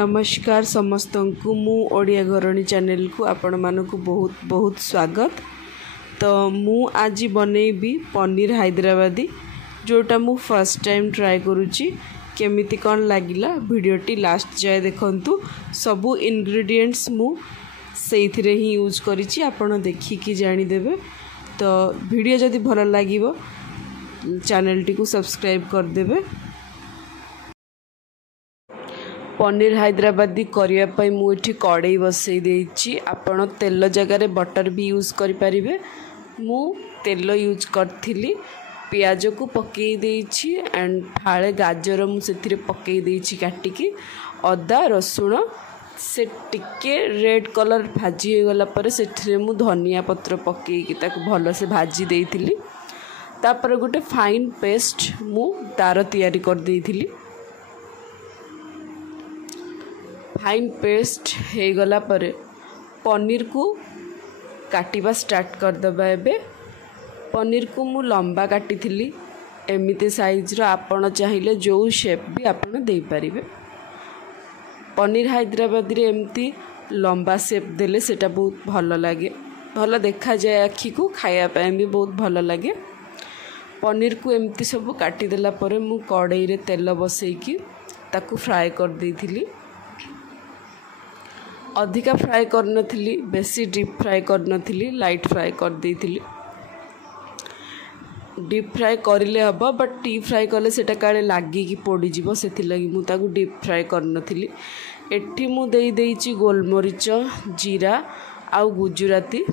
नमस्कार समस्त को मु ओडिया घरणी चैनल को आपण मानक बहुत बहुत स्वागत। तो मु आज बनैबी पनीर हैदराबादी जोटा मु फर्स्ट टाइम ट्राए करुच्ची। केमिति कौन लगिला वीडियोटी लास्ट जाए देखंतु। सबू इंग्रेडिएंट्स मु सेइथिरे ही यूज करिछि, आपण देखिकी जानि देबे। तो वीडियो जदि भल लागिवो चैनल टी को सब्सक्राइब कर देबे। पनीर हैदराबादी करने मुझे कड़े बसई देछि। आपण तेल जगार बटर भी यूज करि परिबे। मु तेल यूज करथिली, पियाज को पकई देछि एंड फाळे गाजर मु सेथिरे पकई देछि काटिकी। अदा रसुण से टिके रेड कलर भाजी हो गला पर सेथिरे मु धनिया पत्र पकई कि ताको भलो से भाजी देइथिली। तापर गोटे फाइन पेस्ट मु तार तैयारी कर देइथिली। फाइन पेस्ट हो गला पर पनीर को काटिबा स्टार्ट कर दबा। एबे पनीर को मु लंबा काटी थिली, एमिते साइज रो आपण चाहिए जो शेप भी आपण दे परिबे। पनीर हैदराबादी रे एमती लंबा शेप देले सेटा बहुत भल लागे, भल देखा जाए, आखी को खाया पे भी बहुत भल लागे। पनीर को एमती सब काटी देला पर मु कड़ाई रे तेल बसैकी ताकू फ्राए कर देइथिली। अधिका फ्राए करनथिली, बेसी डीप फ्राए करनथिली, लाइट फ्राए कर देइथिली। डीप फ्राए करिले हबो, बट डीप फ्राए कले सेटा काले लागी कि पोड़ी जीवो, सेथि लागि मु ताकू डीप फ्राए करनथिली। एठी मु देई देइची गोलमरिच, जीरा आ गुजराती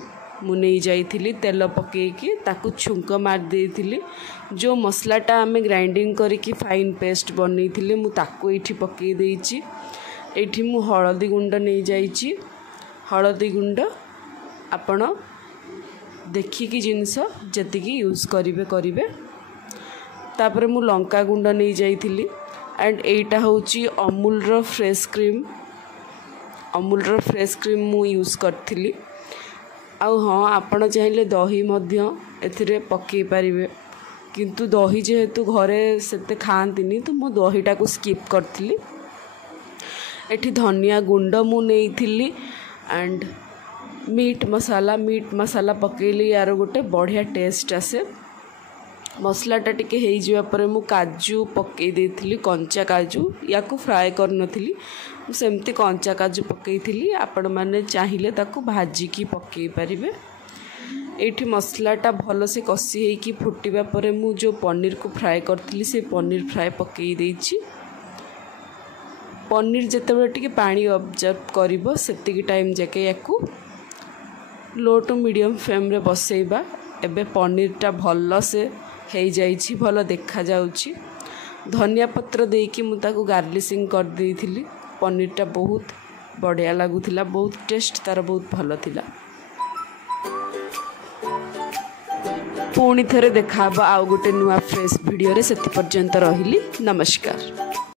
मु नहीं जाइथिली। तेल पकेकी ताकू छुंक मार देइथिली। जो मसलाटा आमे ग्राइंडिंग करिकी फाइन पेस्ट बनैथिले मु ताकू एठी पकेई देइची। एठी मु हळदी गुंड नहीं जाइची। हळदी गुंड आपण देखिकी जिनस जतिकी यूज करिवे। तापर मु लंका गुंड नहीं जाइथिली एंड एटा होची अमूल रो फ्रेश क्रीम। अमूल रो फ्रेश क्रीम मु यूज करथिली। आ हाँ, आपण चाहिए दही मध्य एथिरे पकई पारिबे, किंतु दही जेहेतु घरे सेते खांतिनी तो मु दहीटा को स्किप करथिली। एठी धनिया गुंड मु नेइथिली एंड मीट मसाला पकेली, यार गोटे बढ़िया टेस्ट आसे। मसलाटा टिके हेइ जिवा परे मु काजू पकई देइथिली, कंचा काजू। या को फ्राए करनथिली, सेमती कंचा काजू पकईथिली। आपण माने चाहिए ताको भाजी की पकई पारिबे। एठी मसलाटा भलो से कसी हेइ कि फुटिबा परे मु जो पनीर को फ्राए करथिली से पनीर फ्राए पकई देइछि। पनीर जितेबाला टिके पानी ऑब्जर्व करिबो सेतिकी टाइम जाके याकू लो टू मीडियम फ्लेम रे बसैबा। एबे पनीरटा भल से हेइ जाइछि, भल देखा जाउछि। धनिया पत्र देकी मु ताकू गार्लिशिंग कर देइथिली। पनीरटा बहुत बढ़िया लागुथिला, बहुत टेस्ट तार बहुत भल थिला। पुणी थरे देखा आउ गोटे नुआ फ्रेश वीडियो रे। सेति पर्यंत रहिली, नमस्कार।